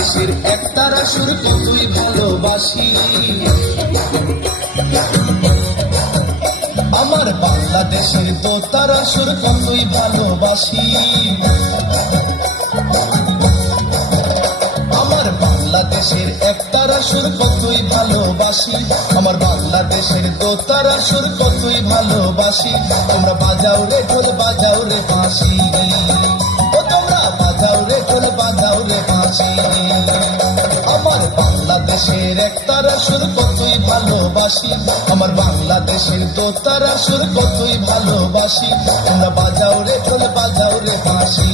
বাংলাদেশের একতারা সুর কতই ভালোবাসি, আমার বাংলাদেশের দোতারা সুর কতই ভালোবাসি, আমার বাংলাদেশের একতারা সুর কতই ভালোবাসি, আমার বাংলাদেশের দোতারা সুর কতই ভালোবাসি। তোমরা বাজাও রে ঢোল বাজাও রে বাঁশি, ও তোমরা বাজাও রে ঢোল বাজাও রে বাঁশি। আমার বাংলাদেশের একতারা সুর কতই ভালোবাসি, আমার বাংলাদেশের দোতারা সুর কতই ভালোবাসি। তোমরা বাজাও রে ঢোল বাজাও রে বাঁশি,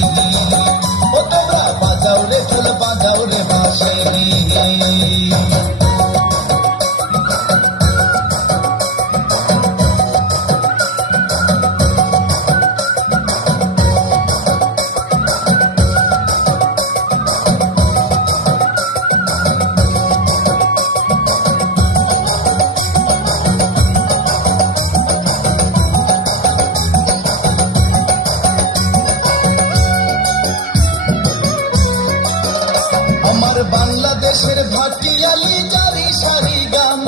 ও তোমরা বাজাও রে ঢোল বাজাও রে বাঁশি। আমার বাংলাদেশের ভাটিয়ালি জারি সারি গান,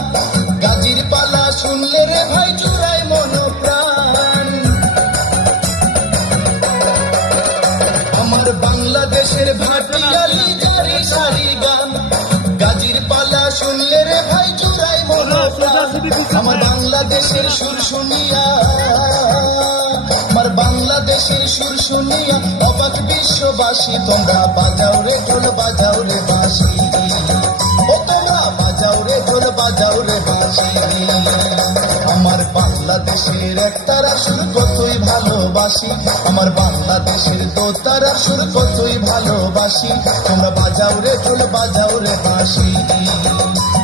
গাজীর পালা শুনলে রে ভাই জুড়াই মন প্রাণ। আমার বাংলাদেশের ভাটিয়ালি জারি সারি গান, গাজীর পালা শুনলে রে ভাই জুড়াই মন প্রাণ। আমার বাংলাদেশের সুর শুনিয়া, আমার বাংলাদেশের সুর শুনিয়া অবাক বিশ্ববাসী। তোমরা বাজাও রে ঢোল বাজাও রে বাঁশি, ও তোমরা বাজাও রে ঢোল বাজাও রে বাঁশি। আমার বাংলাদেশের একতারা সুর কতই ভালোবাসি, আমার বাংলাদেশের দোতারা সুর কতই ভালোবাসি। তোমরা বাজাও রে ঢোল বাজাও রে বাঁশি,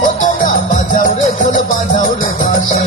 ও তোমরা বাজাও রে ঢোল বাজাও রে বাঁশি।